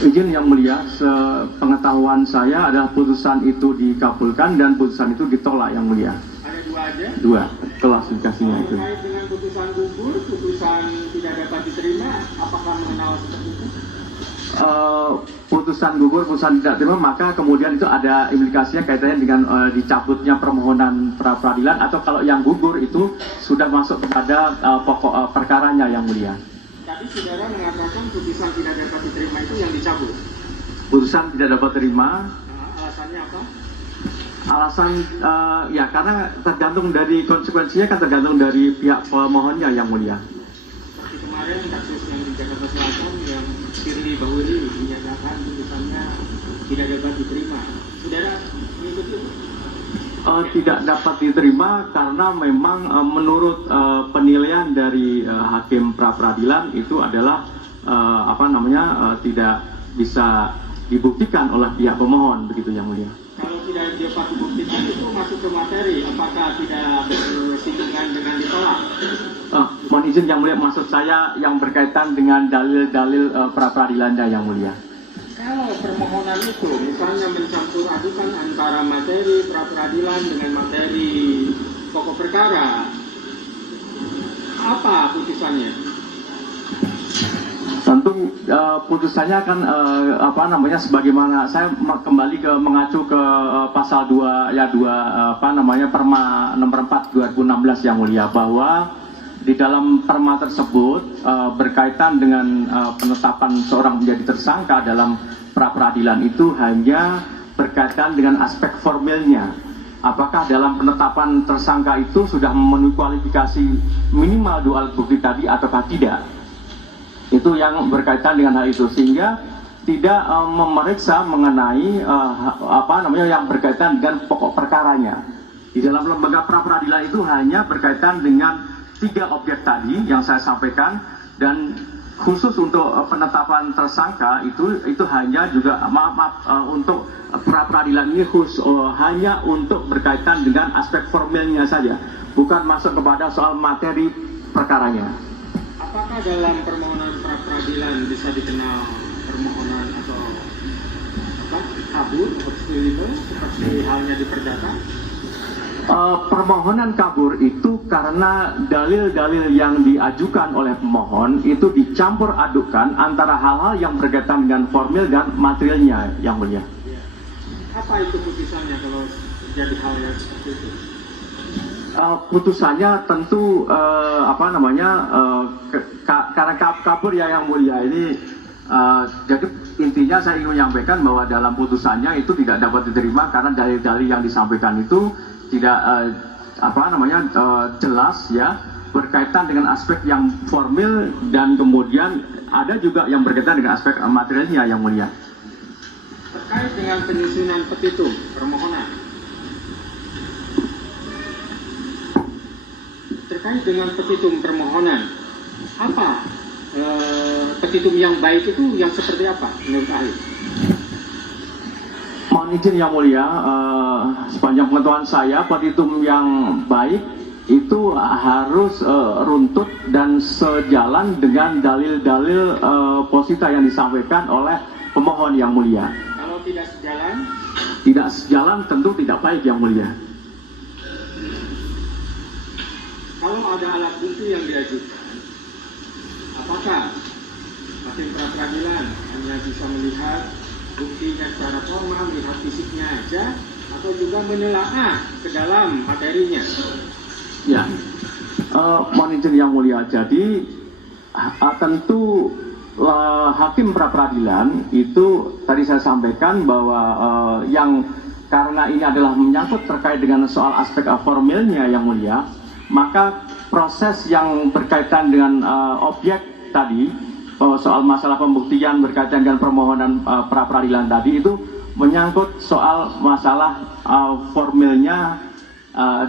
Izin Yang Mulia, sepengetahuan saya adalah putusan itu dikabulkan dan putusan itu ditolak Yang Mulia. Ada dua aja? Dua, klasifikasinya itu. Terkait dengan putusan gugur, putusan tidak dapat diterima, apakah mengenal seperti itu? Putusan gugur, putusan tidak diterima, maka kemudian itu ada implikasinya kaitannya dengan dicabutnya permohonan pra-peradilan, atau kalau yang gugur itu sudah masuk kepada pokok perkaranya Yang Mulia. Tadi saudara mengatakan putusan tidak dapat diterima itu yang dicabut. Putusan tidak dapat terima. Alasannya apa? Alasan ya karena tergantung dari konsekuensinya, kan tergantung dari pihak pemohonnya Yang Mulia. Seperti kemarin kasus yang di Jakarta Selatan yang Firly Bahuri dinyatakan putusannya tidak dapat diterima. Saudara mengikuti itu? Tidak dapat diterima karena memang menurut penilaian dari hakim pra-peradilan itu adalah tidak bisa dibuktikan oleh pihak pemohon, begitu Yang Mulia. Kalau tidak dapat dibuktikan itu masuk ke materi, apakah tidak bersinggungan dengan ditolak? Mohon izin Yang Mulia, maksud saya yang berkaitan dengan dalil-dalil pra-peradilannya Yang Mulia. Kalau permohonan itu misalnya mencampur adukan antara materi pra-peradilan dengan materi pokok perkara, apa putusannya? Tentu putusannya akan sebagaimana saya kembali mengacu ke pasal 2 ya 2 Perma nomor 4 2016 Yang Mulia, bahwa di dalam perma tersebut berkaitan dengan penetapan seorang menjadi tersangka dalam pra-peradilan itu hanya berkaitan dengan aspek formilnya. Apakah dalam penetapan tersangka itu sudah memenuhi kualifikasi minimal dua alat bukti tadi ataukah tidak? Itu yang berkaitan dengan hal itu, sehingga tidak memeriksa mengenai yang berkaitan dengan pokok perkaranya. Di dalam lembaga pra-peradilan itu hanya berkaitan dengan 3 objek tadi yang saya sampaikan, dan khusus untuk penetapan tersangka itu hanya juga untuk pra-peradilan ini hanya untuk berkaitan dengan aspek formilnya saja, bukan masuk kepada soal materi perkaranya. Apakah dalam permohonan pra-peradilan bisa dikenal permohonan atau kabur seperti halnya di perdata? Permohonan kabur itu karena dalil-dalil yang diajukan oleh pemohon itu dicampur adukan antara hal-hal yang berkaitan dengan formil dan materialnya Yang Mulia. Apa itu putusannya kalau terjadi hal yang seperti itu? Putusannya tentu karena kabur ya Yang Mulia ini. Jadi intinya saya ingin menyampaikan bahwa dalam putusannya itu tidak dapat diterima karena dalil-dalil yang disampaikan itu tidak jelas ya, berkaitan dengan aspek yang formil, dan kemudian ada juga yang berkaitan dengan aspek materialnya Yang Mulia. Terkait dengan penyusunan petitum permohonan, apa petitum yang baik itu yang seperti apa menurut ahli? Mohon izin Yang Mulia, sepanjang pengetahuan saya, petitum yang baik itu harus runtut dan sejalan dengan dalil-dalil posita yang disampaikan oleh pemohon Yang Mulia. Kalau tidak sejalan? Tidak sejalan tentu tidak baik Yang Mulia. Kalau ada alat bukti yang diajukan, apakah hakim pra-peradilan hanya bisa melihat buktinya secara formal, melihat fisiknya aja, atau juga menelaah ke dalam materinya? Ya, mohon izin Yang Mulia. Jadi tentu hakim pra-peradilan itu tadi saya sampaikan bahwa yang karena ini adalah menyangkut terkait dengan soal aspek formilnya Yang Mulia, maka proses yang berkaitan dengan objek tadi, soal masalah pembuktian berkaitan dengan permohonan pra-peradilan tadi itu menyangkut soal masalah formilnya.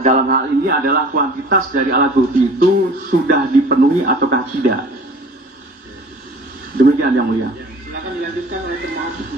Dalam hal ini adalah kuantitas dari alat bukti itu sudah dipenuhi ataukah tidak. Demikian Yang Mulia. Silakan dilanjutkan oleh termohon.